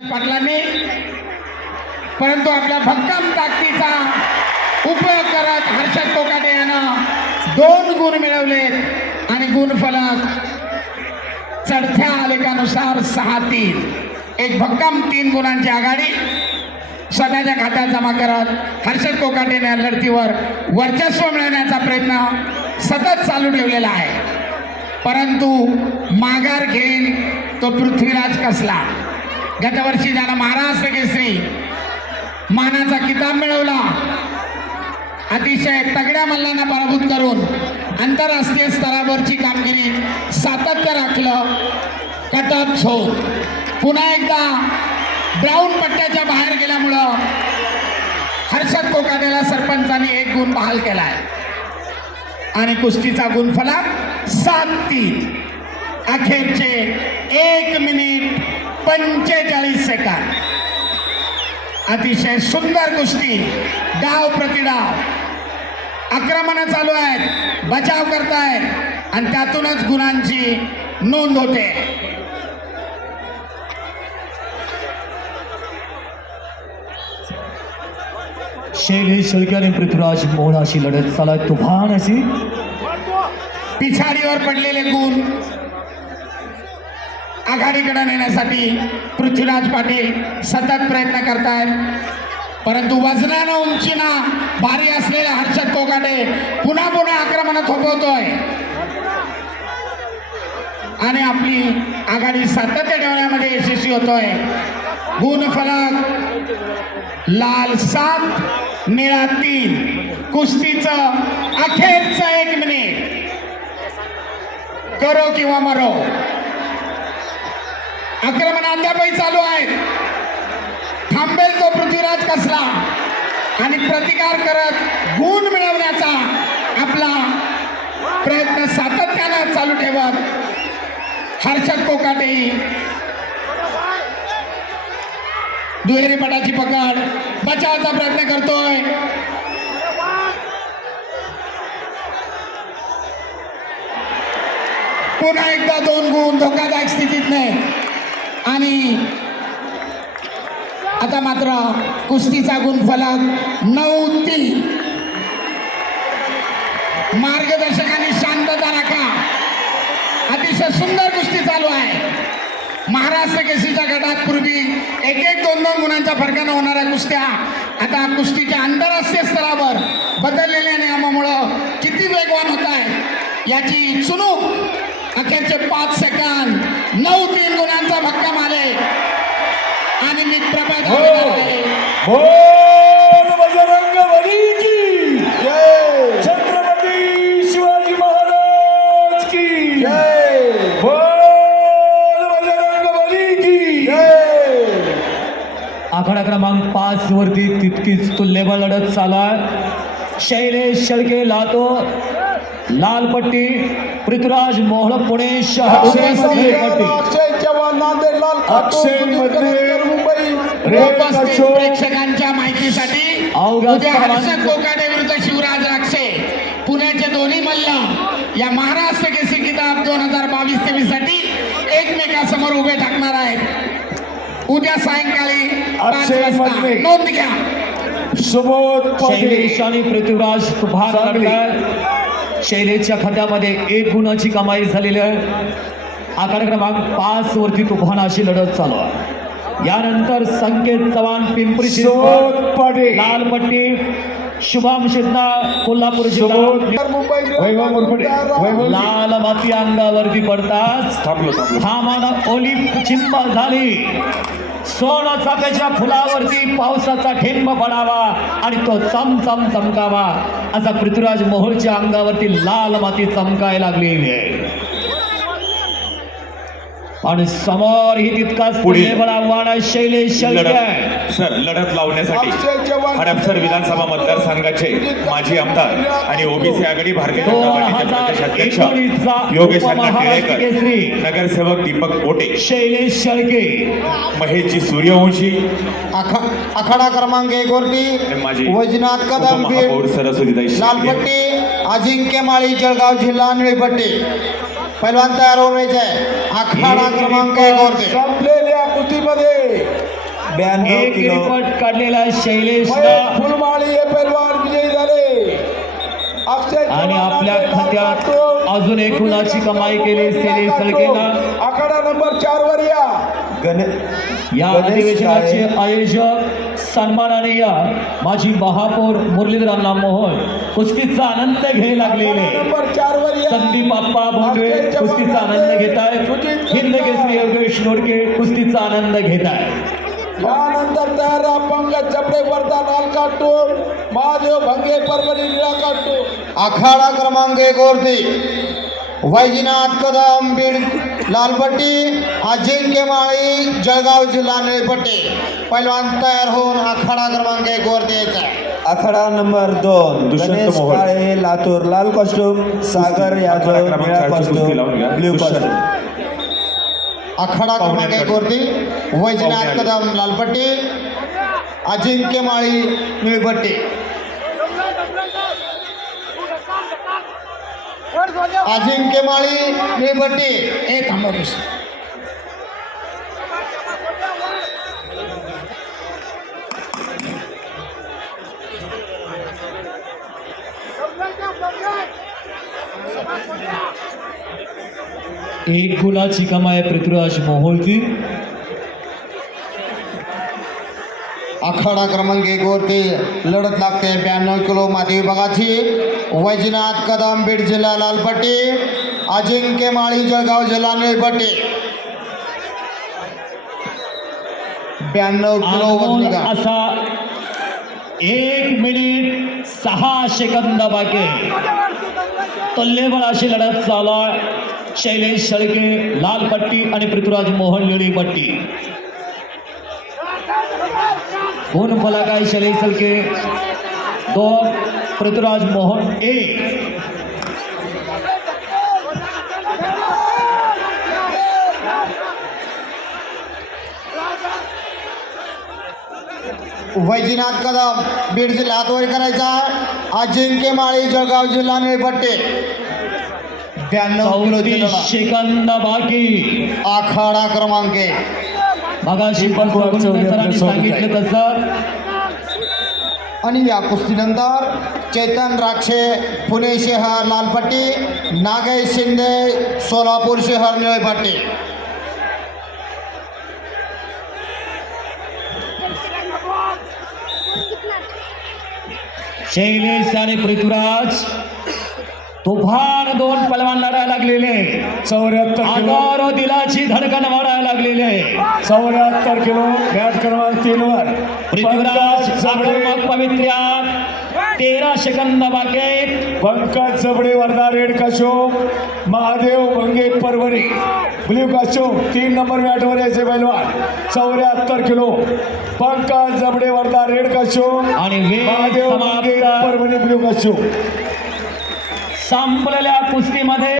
पाटलांनी. परंतु आपल्या भक्कम ताकदीचा उपयोग करत हर्षद कोकाटे यानं दोन गुण मिळवलेत आणि गुणफलक चढत्या आलेखानुसार सहा तीन. एक भक्कम तीन गुणांची आघाडी. स्वतःच्या खात्यात जमा करत हर्षद कोकाटेने या लढतीवर वर्चस्व मिळवण्याचा प्रयत्न सतत चालू ठेवलेला आहे. परंतु माघार घेईल तो पृथ्वीराज कसला? गतवर्षी ज्याला महाराष्ट्र केसरी मानाचा किताब मिळवला अतिशय तगड्या मल्लांना पराभूत करून आंतरराष्ट्रीय स्तरावरची कामगिरी सातत्य राखलं कटक छो पुन्हा एकदा ब्राऊन पट्ट्याच्या बाहेर गेल्यामुळं हर्षद कोकाडेला सरपंचांनी एक गुण बहाल केलाय. आणि कुस्तीचा गुणफलक सात तीन. अखेरचे एक मिनिट पंचेचाळीस सेकंद. अतिशय सुंदर कुस्ती. डाव प्रतिडाव आक्रमण चालू आहेत. बचाव करतायत. आणि त्यातूनच गुणांची नोंद होते. शैलेश शेळके आणि पृथ्वीराज मोहन अशी लढत चालत तुफान अशी. पिछाडीवर पडलेले गुण. आघाडीकडे नेण्यासाठी पृथ्वीराज पाटील सतत प्रयत्न करतायत. परंतु वजनानं उंचीनं भारी असलेला हर्षद कोकाटे पुन्हा पुन्हा आक्रमण थोपवतोय. आणि आपली आघाडी सातत्य ठेवण्यामध्ये यशस्वी होतोय. गुणफलक लाल सात निळा तीन. कुस्तीचं अखेरचं एक मिनिट करो किंवा मरो. आक्रमण अद्यापही चालू आहे थांबेल तो पृथ्वीराज कसला? आणि प्रतिकार करत गुण मिळवण्याचा आपला प्रयत्न सातत्यानं चालू ठेवत हर्षद कोकाटेही दुहेरी पटाची पकड. बचावाचा प्रयत्न करतोय. पुन्हा एकदा दोन गुण धोकादायक स्थितीत नाही. आणि आता मात्र कुस्तीचा गुणफलक नऊ तीन. मार्गदर्शकांनी शांतता राखा अतिशय सुंदर कुस्ती चालू आहे. महाराष्ट्र केसीच्या गटात पूर्वी एक एक दोन दोन गुणांच्या फरकानं होणाऱ्या कुस्त्या आता कुस्तीच्या आंतरराष्ट्रीय स्तरावर बदललेल्या नियमामुळं किती वेगवान होत आहे याची चुनूक अखेरचे पाच सेकंद. नऊ तीन गुणांचा भक्कम आले आणि मी प्रभात आहे. बोल बजरंग बली की छत्रपती शिवाजी महाराज की. बोल बजरंग बली की आखाडा क्रमांक पाच वरती तितकीच तुल्यबळ लढत चालू आहे. शैलेश शेळके लातो. लाल पट्टी. पृथ्वीराज मोहळ पुणे. प्रेक्षकांच्या माहितीसाठी हर्षद कोकाटे विरुद्ध शिवराज राक्षे पुण्याचे दोन्ही मल्ल या महाराष्ट्र केसरी किताब दोन हजार बावीस तेवीससाठी एकमेकासमोर उभे ठाकणार आहेत. उद्या सायंकाळी. नोंद घ्या. सुबोध पृथ्वीराज लढतायत शैलेशच्या खात्यामध्ये एक गुणाची कमाई झालेली आहे. आकडा क्रमांक पाच वरती तुफान अशी लढत चालू आहे. यानंतर संकेत चव्हाण पिंपरी लाल पट्टी शुभम शिंदा कोल्हापूर लाल माती अंगावरती पडताच. थांबलो थांबानं ओली चिंब झाली. सोनं चाफ्याच्या फुलावरती पावसाचा ठेंब पडावा आणि तो चमचम चमकावा. असा पृथ्वीराज मोहोळच्या अंगावरती लाल माती चमकायला लागलेली आहे आणि समोर ही तितकाच पुढे. आहे शैलेश शेळके लढत सर लढत लावण्यासाठी हडपसर विधानसभा मतदारसंघाचे माजी आमदार आणि ओबीसी आघाडी भारतीय जनता पार्टीचे योगेश टिळेकर. नगरसेवक दीपक कोटे शैलेश शेळके महेशजी सूर्यवंशी आखा आखाडा क्रमांक एक वरती वैजनाथ कदम सरस्वतीताई. लालपट्टी अजिंक्य माळी जळगाव जिल्हा निळपट्टी पैलवान तयार होऊन आहे आखाडा क्रमांक एक वरती. संपलेल्या कुस्तीमध्ये. ब्याण्णव किलो काढलेला शैलेश फुलमाळी हे पैलवान विजयी झाले. आणि आपल्या खात्यात अजून एक गुणाची कमाई केली शैलेश सळकेला आखाडा नंबर चार वर या. गणे या अधिवेशनाचे. आयोजक सन्माननीय माजी महापौर मुरलीधर अण्णा मोहोळ कुस्तीचा आनंद घ्यायला लागलेले. आखाडा नंबर चार वर या. संदीप आप्पा चव्हाण, कुस्तीचा आनंद घेत आहेत सुजित हिंद केसरी योगेश नोडके कुस्तीचा आनंद घेत आहेत यानंतर तयार पंकज जबडे वर्धा नालकाटू महादेव भंगे परभणी निळाकाटू आखाडा क्रमांक एक वरती. वैजनाथ कदम बीड लालपट्टी अजिंक्य माळी जळगाव जिल्हा निळपट्टी. पैलवान तयार होऊन आखाडा क्रमांक एक वरती यायचा आखाडा नंबर दोन दुष्यंत गणेश मोहोळ. काळे लातूर लाल कॉस्ट्युम सागर यादव क्रमांक निळा चारची कुस्ती लावून घ्या. Costume blue Dushyant. कॉस्ट्युम आखाडा क्रमांक एक वरती. वैजनाथ कदम लालपट्टी. अजिंक्य माळी निळपट्टी. अजिंक्य माळी निळपट्टी हे थांबा बस. एक गुलाची कमाय पृथ्वीराज मोहोळची आखाडा क्रमांक एक वरती लढत लागते. ब्याण्णव किलो माती विभागाची वैजनाथ कदम बीड जिल्हा लालपट्टी अजिंक्य माळी जळगाव जिल्हा निळपट्टी. ब्याण्णव किलो असा एक मिनिट सहा सेकंद बाकी. तुल्यबळ अशी लढत चालू आहे. शैलेश शेळके लाल पट्टी आणि पृथ्वीराज मोहन निळी पट्टी कोण फलक आहे शैलेश शेळके दोन पृथ्वीराज मोहन। एक वैजनाथ कदम बीड जिल्हा हातवर करायचा अजिंक्य माळी जळगाव जिल्हा निळपट्टी. ब्याण्णव किलोची चौतीस लढत सेकंद बाकी. आखाडा क्रमांक एक. मगाशी पण सरांनी सांगितलं तसं. आणि या कुस्तीनंतर चैतन राक्षे पुणे शहर लालपट्टी नागेश शिंदे सोलापूर शहर निळपट्टी. शैलेश आणि पृथ्वीराज. तुफान दोन पलवान लढायला लागलेले. चौऱ्याहत्तर आगारो दिलाची धडकन वाढायला लागलेले. चौऱ्याहत्तर किलो बॅट क्रमांक तीन वर पृथ्वीराज पवित्र्यात तेरा सेकंद बाकी. पंकज जबडे वर्धा रेड काशोम महादेव भंगे परभणी ब्ल्यू काशोम तीन नंबर बॅटवर यायचे पैलवान. चौऱ्याहत्तर किलो. पंकज जबडे वर्धा रेड काशोम आणि महादेव भंगे परभणी ब्ल्यू काशोम संपलेल्या कुस्तीमध्ये